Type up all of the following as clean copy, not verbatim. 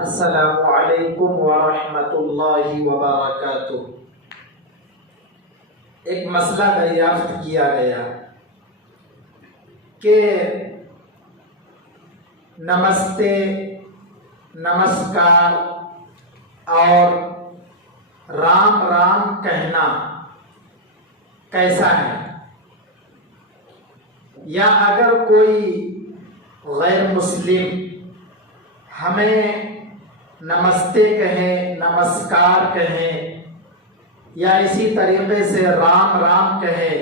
السلام علیکم ورحمۃ اللہ وبرکاتہ۔ ایک مسئلہ دریافت کیا گیا کہ نمستے، نمسکار اور رام رام کہنا کیسا ہے، یا اگر کوئی غیر مسلم ہمیں نمستے کہیں، نمسکار کہیں یا اسی طریقے سے رام رام کہے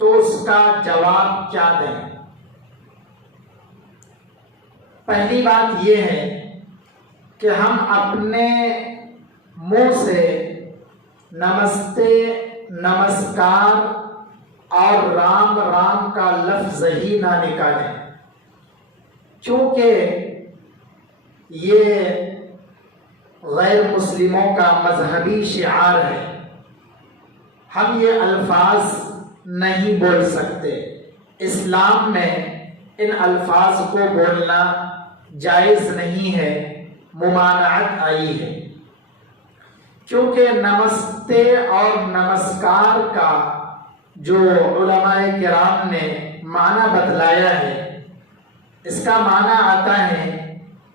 تو اس کا جواب کیا دیں؟ پہلی بات یہ ہے کہ ہم اپنے منہ سے نمستے، نمسکار اور رام رام کا لفظ ہی نہ نکالیں، چونکہ یہ غیر مسلموں کا مذہبی شعار ہے۔ ہم یہ الفاظ نہیں بول سکتے۔ اسلام میں ان الفاظ کو بولنا جائز نہیں ہے، ممانعت آئی ہے، کیونکہ نمستے اور نمسکار کا جو علماء کرام نے معنی بتلایا ہے، اس کا معنی آتا ہے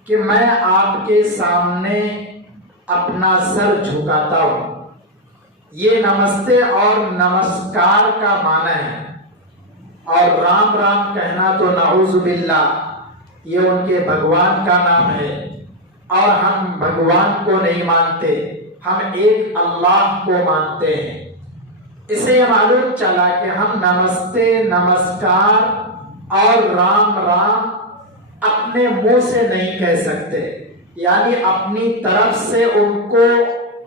کہ میں آپ کے سامنے اپنا سر جھکاتا ہوں۔ یہ نمستے اور نمسکار کا معنی ہے۔ اور رام رام کہنا تو نعوذ باللہ یہ ان کے بھگوان کا نام ہے، اور ہم بھگوان کو نہیں مانتے، ہم ایک اللہ کو مانتے ہیں۔ اسے یہ معلوم چلا کہ ہم نمستے، نمسکار اور رام رام اپنے منہ سے نہیں کہہ سکتے، یعنی اپنی طرف سے ان کو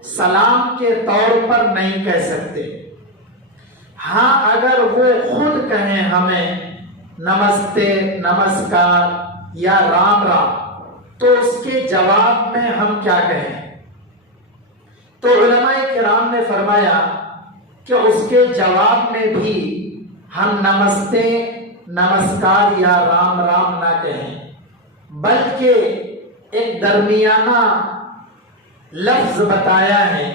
سلام کے طور پر نہیں کہہ سکتے۔ ہاں، اگر وہ خود کہیں ہمیں نمستے، نمسکار یا رام رام، تو اس کے جواب میں ہم کیا کہیں؟ تو علماء کرام نے فرمایا کہ اس کے جواب میں بھی ہم نمستے، نمسکار یا رام رام نہ کہیں، بلکہ ایک درمیانہ لفظ بتایا ہے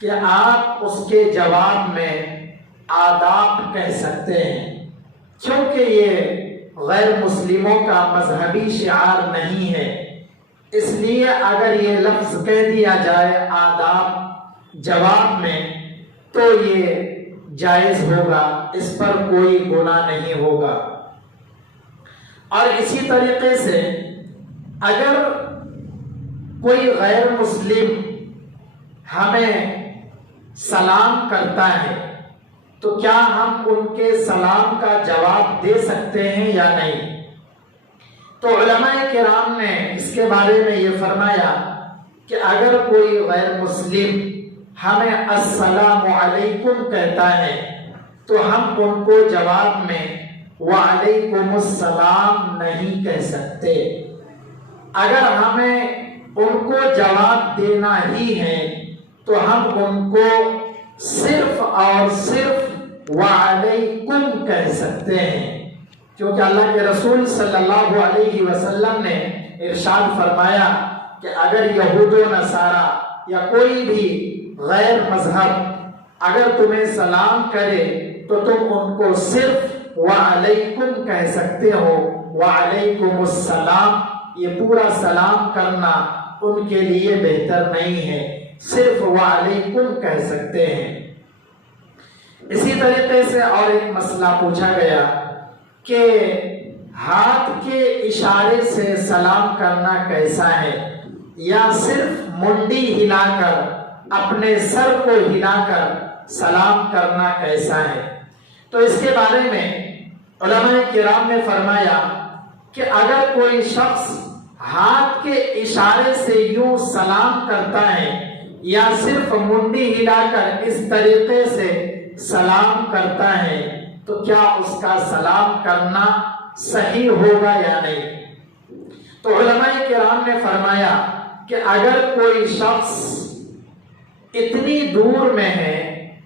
کہ آپ اس کے جواب میں آداب کہہ سکتے ہیں، کیونکہ یہ غیر مسلموں کا مذہبی شعار نہیں ہے۔ اس لیے اگر یہ لفظ کہہ دیا جائے آداب جواب میں تو یہ جائز ہوگا، اس پر کوئی گناہ نہیں ہوگا۔ اور اسی طریقے سے اگر کوئی غیر مسلم ہمیں سلام کرتا ہے تو کیا ہم ان کے سلام کا جواب دے سکتے ہیں یا نہیں؟ تو علماء کرام نے اس کے بارے میں یہ فرمایا کہ اگر کوئی غیر مسلم ہمیں السلام علیکم کہتا ہے تو ہم ان کو جواب میں وعلیکم السلام نہیں کہہ سکتے۔ اگر ہمیں ان کو جواب دینا ہی ہے تو ہم ان کو صرف اور صرف وعلیکم کہہ سکتے ہیں، کیونکہ اللہ کے رسول صلی اللہ علیہ وسلم نے ارشاد فرمایا کہ اگر یہود و نصارہ یا کوئی بھی غیر مذہب اگر تمہیں سلام کرے تو تم ان کو صرف وعلیکم کہہ سکتے ہو، وعلیکم السلام۔ یہ پورا سلام کرنا ان کے لیے بہتر نہیں ہے، صرف وعلیکم کہہ سکتے ہیں۔ اسی طریقے سے اور ایک مسئلہ پوچھا گیا کہ ہاتھ کے اشارے سے سلام کرنا کیسا ہے، یا صرف منڈی ہلا کر، اپنے سر کو ہلا کر سلام کرنا کیسا ہے؟ تو اس کے بارے میں علماء کرام نے فرمایا کہ اگر کوئی شخص ہاتھ کے اشارے سے یوں سلام کرتا ہے یا صرف منڈی ہلا کر اس طریقے سے سلام کرتا ہے تو کیا اس کا سلام کرنا صحیح ہوگا یا نہیں؟ تو علماء کرام نے فرمایا کہ اگر کوئی شخص اتنی دور میں ہے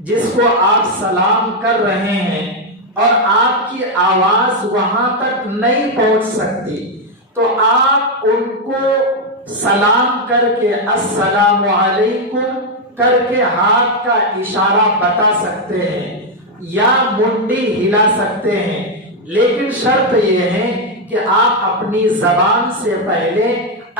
جس کو آپ سلام کر رہے ہیں اور آپ کی آواز وہاں تک نہیں پہنچ سکتی، تو آپ ان کو سلام کر کے السلام علیکم کر کے ہاتھ کا اشارہ بتا سکتے ہیں یا منڈی ہلا سکتے ہیں، لیکن شرط یہ ہے کہ آپ اپنی زبان سے پہلے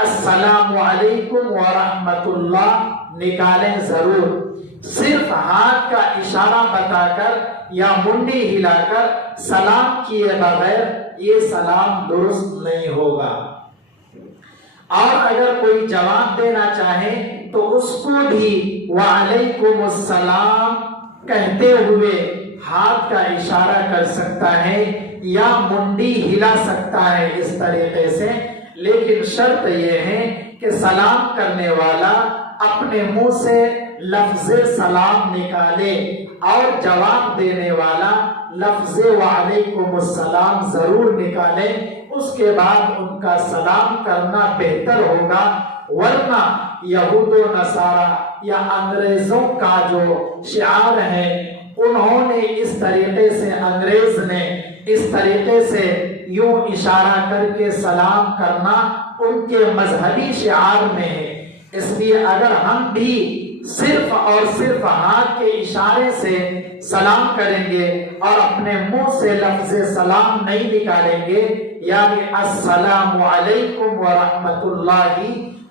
السلام علیکم ورحمۃ اللہ نکالیں ضرور۔ صرف ہاتھ کا اشارہ بتا کر یا منڈی ہلا کر سلام کیے بغیر یہ سلام درست نہیں ہوگا۔ اور اگر کوئی جواب دینا چاہے تو اس کو بھی وعلیکم السلام کہتے ہوئے ہاتھ کا اشارہ کر سکتا ہے یا منڈی ہلا سکتا ہے اس طریقے سے، لیکن شرط یہ ہے کہ سلام کرنے والا اپنے منہ سے لفظ سلام نکالے اور جواب دینے والا لفظ وعلیکم السلام ضرور نکالے، اس کے بعد ان کا سلام کرنا بہتر ہوگا، ورنہ یہود و نصارہ یا انگریزوں کا جو شعار ہے انہوں نے اس طریقے سے، انگریز نے اس طریقے سے یوں اشارہ کر کے سلام کرنا ان کے مذہبی شعار میں ہے۔ اس لیے اگر ہم بھی صرف اور صرف ہاتھ کے اشارے سے سلام کریں گے اور اپنے منہ سے لفظ سلام نہیں نکالیں گے، یعنی السلام علیکم ورحمۃ اللہ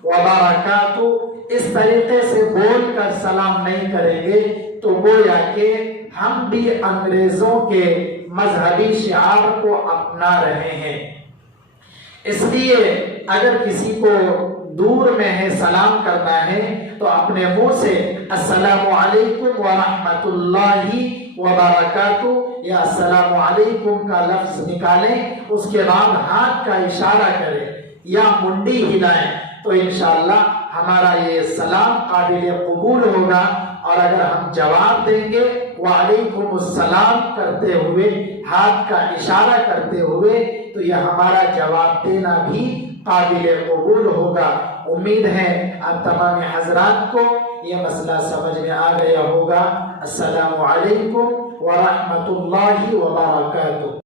وبرکاتہ اس طریقے سے بول کر سلام نہیں کریں گے، تو گویا کہ ہم بھی انگریزوں کے مذہبی شعار کو اپنا رہے ہیں۔ اس لیے اگر کسی کو دور میں ہے سلام کرنا ہے تو اپنے منہ سے السلام علیکم ورحمۃ اللہ وبرکاتہ یا السلام علیکم کا لفظ نکالیں، اس کے بعد ہاتھ کا اشارہ کریں یا منڈی ہلائیں، تو انشاءاللہ ہمارا یہ سلام قابل قبول ہوگا۔ اور اگر ہم جواب دیں گے وعلیکم السلام کرتے ہوئے، ہاتھ کا اشارہ کرتے ہوئے، تو یہ ہمارا جواب دینا بھی قابل قبول ہوگا۔ امید ہے آپ تمام حضرات کو یہ مسئلہ سمجھ میں آ گیا ہوگا۔ السلام علیکم ورحمۃ اللہ وبرکاتہ۔